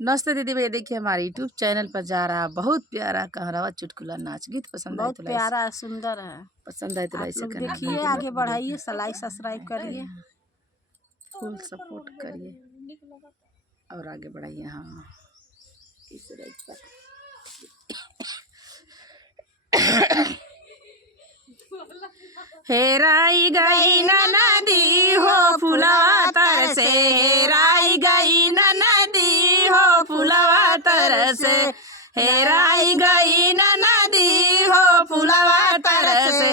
नमस्ते दीदी भैया, देखिए हमारे यूट्यूब चैनल पर जा रहा बहुत प्यारा कहरवा चुटकुला नाच गीत पसंद आए बहुत प्यारा सुंदर है। पसंद आए तो आप ऐसे लोग करना, देखिए, आगे बढ़ाइए, लाइक सब्सक्राइब करिए, फुल सपोर्ट करिए और आगे बढ़ाइए। हाँ हेराई गई न नदी हो फुलवा तर से, हेराई गई न नदी हो फुलवा तर से, हेराई गई न नदी हो फुलवा तर से,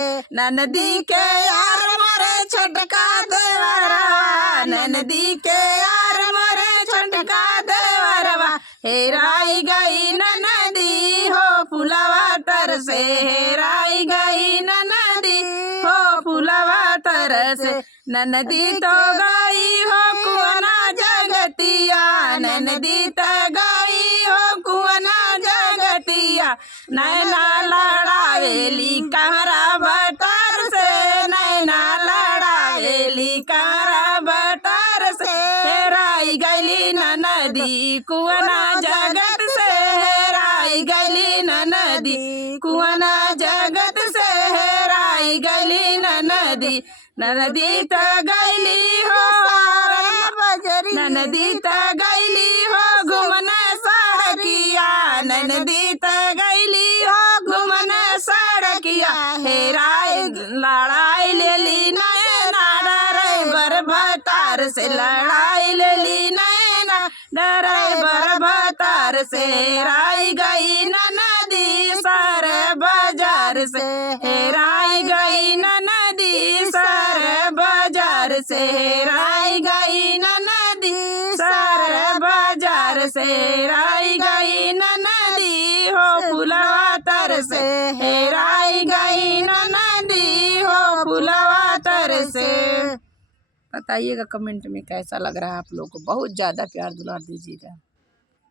नदी के यार मरे छटका देवरवा, नदी के यार मरे छटका देवरवा, हेराई गई न नदी हो फुलवा तर से, हेराई गई न नदी हो फुलवा तर से, नदी तो गई हो कुआना जगतिया, नदी तो गई हो कुआना जगतिया, नैना लड़ावेली कहरा बटर से, नैना लड़ावेली कहरा बटर से, हेराई गईली न नदी कुआना जगत से, हेराई गईली न नदी कुआना जगत से, हेराई गईली न नदी, नदी त गईली हो नदी त गईली हो घुमन सड़किया, नदी त गईली हो घुमन सड़किया, हेराई लड़ाई लेली नैना ड्राइवर भतार से, लड़ाई लेली नैना ड्राइवर भतार से, हेराई गई न नदी सर बाजार से, हेराई गई न नदी सर बाजार से, हेराई गई न नदी सर बाजार से, हेराई गई न नदी हो फुलवा तर से, हेराई गई न नदी हो फुलवा तर से। बताइएगा कमेंट में कैसा लग रहा है आप लोग को, बहुत ज़्यादा प्यार दुलार दीजिएगा।